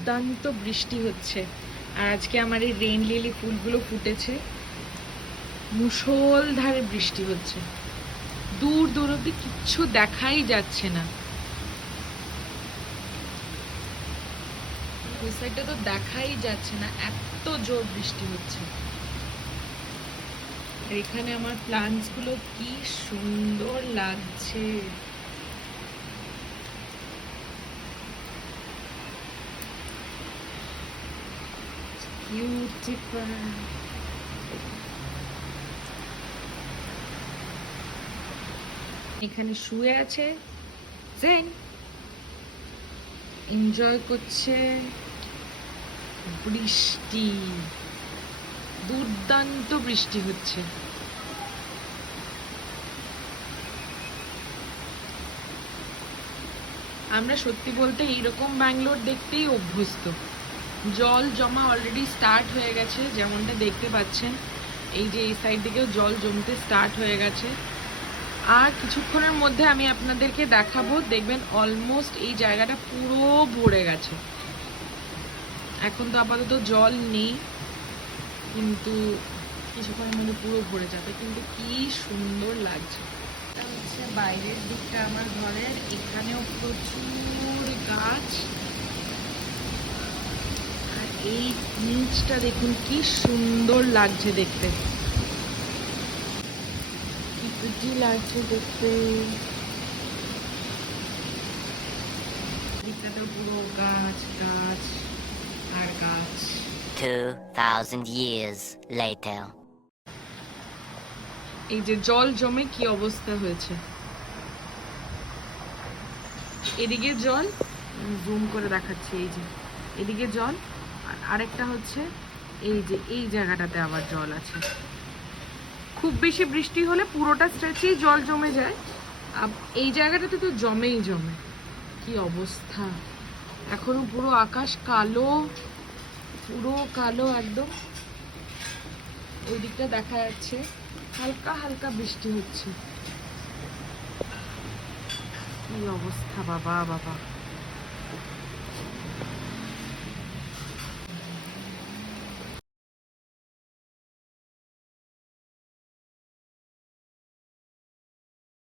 দুর্দান্ত বৃষ্টি হচ্ছে। আর আজকে আমার এই রেইন লিলি ফুলগুলো ফুটেছে। মুষলধারে বৃষ্টি হচ্ছে, দূর দূর অব্দি কিচ্ছু দেখাই যাচ্ছে না। ওই সাইডটা তো দেখাই যাচ্ছে না, এত জোর বৃষ্টি হচ্ছে। আর এখানে আমার প্লান্টস গুলো কি সুন্দর লাগছে। বিউটিফুল। এখানে শুয়ে আছে জেন, এনজয় করছে বৃষ্টি। দুর্দান্ত বৃষ্টি হচ্ছে। আমরা সত্যি বলতে এইরকম ব্যাঙ্গালোর দেখতেই অভ্যস্ত। জল জমা অলরেডি স্টার্ট হয়ে গেছে, যেমনটা দেখতে পাচ্ছেন। এই যে এই সাইড দিকেও জল জমতে স্টার্ট হয়ে গেছে। আর কিছুক্ষণের মধ্যে আমি আপনাদেরকে দেখাবো, দেখবেন অলমোস্ট এই জায়গাটা পুরো ভরে গেছে। এখন তো আপাতত জল নেই, কিন্তু কিছুক্ষণের মধ্যে পুরো ভরে যাবে। কিন্তু কি সুন্দর লাগছে। এটা হচ্ছে বাইরের দিকটা আমার ঘরের, এখানেও প্রচুর গাছ। আর এই নিচটা দেখুন কি সুন্দর লাগছে দেখতে, কি প্রিটি লাগছে দেখতে। দিকটাতে পুরো গাছ গাছ আর গাছ। 2000 years later. এই যে জল জমে কি অবস্থা হয়েছে। এদিকে জল, জুম করে দেখাচ্ছি, এই যে এদিকে জল। আর আরেকটা হচ্ছে এই যে এই জায়গাটাতে আবার জল আছে। খুব বেশি বৃষ্টি হলে পুরোটা স্ট্রেচেই জল জমে যায়। এই জায়গাটাতে তো জমেই জমে। কি অবস্থা। এখনো পুরো আকাশ কালো, পুরো কালো একদম। ওই দিকটা দেখা যাচ্ছে হালকা হালকা বৃষ্টি হচ্ছে। কি অবস্থা বাবা বাবা।